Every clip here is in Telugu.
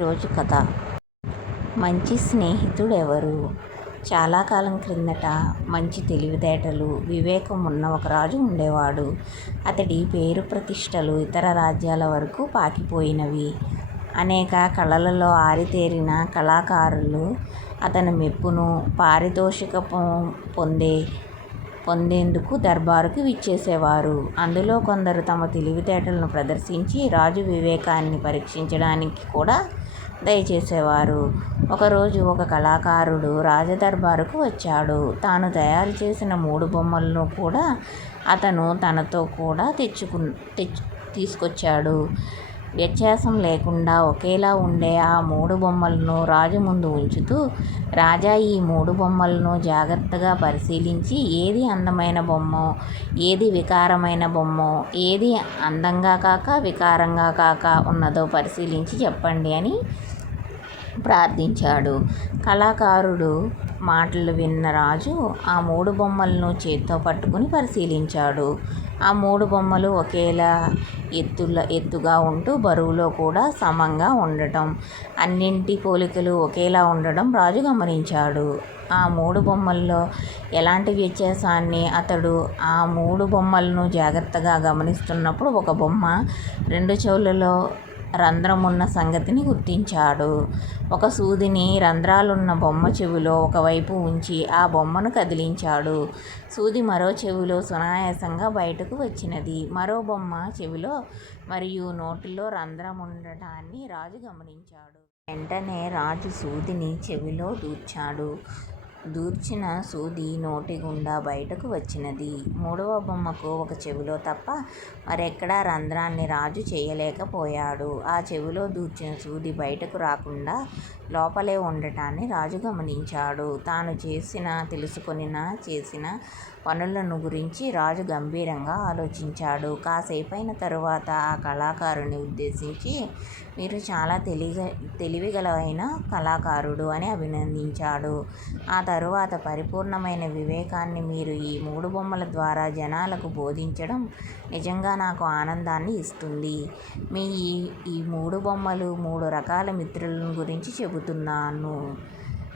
ఈరోజు కథ. మంచి స్నేహితుడు ఎవరు చాలా కాలం క్రిందట మంచి తెలివితేటలు వివేకం ఉన్న ఒక రాజు ఉండేవాడు. అతడి పేరు ప్రతిష్టలు ఇతర రాజ్యాల వరకు పాకిపోయినవి. అనేక కళలలో ఆరితేరిన కళాకారులు అతని మెప్పును పారితోషికం పొందే పొందేందుకు దర్బారుకు విచ్చేసేవారు. అందులో కొందరు తమ తెలివితేటలను ప్రదర్శించి రాజు వివేకాన్ని పరీక్షించడానికి కూడా దయచేసేవారు. ఒకరోజు ఒక కళాకారుడు రాజదర్బారుకు వచ్చాడు. తాను తయారు చేసిన మూడు బొమ్మలను కూడా అతను తనతో కూడా తెచ్చుకు తెచ్చు తీసుకొచ్చాడు. వ్యత్యాసం లేకుండా ఒకేలా ఉండే ఆ మూడు బొమ్మలను రాజు ముందు ఉంచుతూ రాజా ఈ మూడు బొమ్మలను జాగ్రత్తగా పరిశీలించి ఏది అందమైన బొమ్మో ఏది వికారమైన బొమ్మో ఏది అందంగా కాక వికారంగా కాక ఉన్నదో పరిశీలించి చెప్పండి అని ప్రార్థించాడు. కళాకారుడు మాటలు విన్న రాజు ఆ మూడు బొమ్మలను చేత్తో పట్టుకుని పరిశీలించాడు. ఆ మూడు బొమ్మలు ఒకేలా ఎత్తుల ఎత్తుగా ఉంటూ బరువులో కూడా సమంగా ఉండటం అన్నింటి పోలికలు ఒకేలా ఉండడం రాజు గమనించాడు. ఆ మూడు బొమ్మల్లో ఎలాంటి వ్యత్యాసాన్ని అతడు ఆ మూడు బొమ్మలను జాగ్రత్తగా గమనిస్తున్నప్పుడు ఒక బొమ్మ రెండు చెవులలో రంధ్రమున్న సంగతిని గుర్తించాడు. ఒక సూదిని రంధ్రాలున్న బొమ్మ చెవిలో ఒకవైపు ఉంచి ఆ బొమ్మను కదిలించాడు. సూది మరో చెవిలో సునాయాసంగా బయటకు వచ్చినది. మరో బొమ్మ చెవిలో మరియు నోటిలో రంధ్రం ఉండటాన్ని రాజు గమనించాడు. వెంటనే రాజు సూదిని చెవిలో దూర్చాడు. దూర్చిన సూది నోటి గుండా బయటకు వచ్చినది. మూడవ బొమ్మకు ఒక చెవిలో తప్ప మరెక్కడా రంధ్రాన్ని రాజు చేయలేకపోయాడు. ఆ చెవిలో దూర్చిన సూది బయటకు రాకుండా లోపలే ఉండటాన్ని రాజు గమనించాడు. తాను చేసిన తెలుసుకొనిన చేసిన పనులను గురించి రాజు గంభీరంగా ఆలోచించాడు. కాసేపైన తరువాత ఆ కళాకారుని ఉద్దేశించి మీరు చాలా తెలివి తెలివిగలవైన కళాకారుడు అని అభినందించాడు. ఆ తరువాత పరిపూర్ణమైన వివేకాన్ని మీరు ఈ మూడు బొమ్మల ద్వారా జనాలకు బోధించడం నిజంగా నాకు ఆనందాన్ని ఇస్తుంది. మీ ఈ ఈ మూడు బొమ్మలు మూడు రకాల మిత్రులను గురించి చెబుతున్నాను.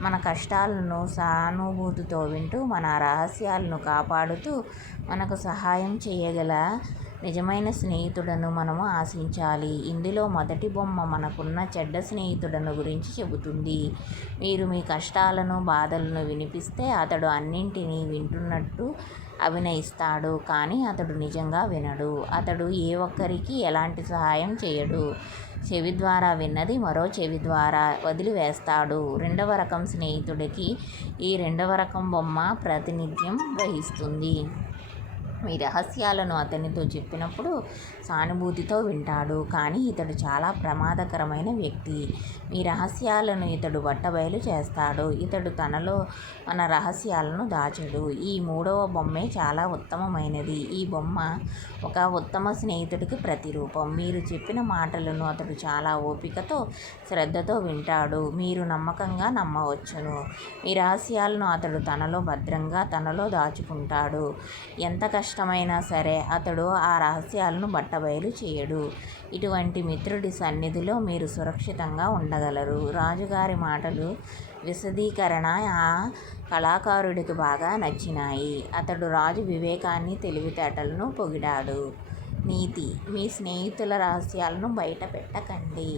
మన కష్టాలను సానుభూతితో వింటూ మన రహస్యాలను కాపాడుతూ మనకు సహాయం చేయగల నిజమైన స్నేహితుడను మనము ఆశించాలి. ఇందులో మొదటి బొమ్మ మనకున్న చెడ్డ స్నేహితుడను గురించి చెబుతుంది. మీరు మీ కష్టాలను బాధలను వినిపిస్తే అతడు అన్నింటినీ వింటున్నట్టు అభినయిస్తాడు కానీ అతడు నిజంగా వినడు. అతడు ఏ ఒక్కరికి ఎలాంటి సహాయం చేయడు. చెవి ద్వారా విన్నది మరో చెవి ద్వారా వదిలివేస్తాడు. రెండవ రకం స్నేహితుడికి ఈ రెండవ రకం బొమ్మ ప్రాతినిధ్యం వహిస్తుంది. మీ రహస్యాలను అతనితో చెప్పినప్పుడు సానుభూతితో వింటాడు. కానీ ఇతడు చాలా ప్రమాదకరమైన వ్యక్తి. మీ రహస్యాలను ఇతడు బట్టబయలు చేస్తాడు. ఇతడు తనలో మన రహస్యాలను దాచడు. ఈ మూడవ బొమ్మే చాలా ఉత్తమమైనది. ఈ బొమ్మ ఒక ఉత్తమ స్నేహితుడికి ప్రతిరూపం. మీరు చెప్పిన మాటలను అతడు చాలా ఓపికతో శ్రద్ధతో వింటాడు. మీరు నమ్మకంగా నమ్మవచ్చును. మీ రహస్యాలను అతడు తనలో భద్రంగా తనలో దాచుకుంటాడు. ఎంత కష్టమైనా సరే అతడు ఆ రహస్యాలను బట్టబయలు చేయడు. ఇటువంటి మిత్రుడి సన్నిధిలో మీరు సురక్షితంగా ఉండగలరు. రాజుగారి మాటలు విశదీకరణ ఆ కళాకారుడికి బాగా నచ్చినాయి. అతడు రాజు వివేకాన్ని తెలివితేటలను పొగిడాడు. నీతి మీ స్నేహితుల రహస్యాలను బయట పెట్టకండి.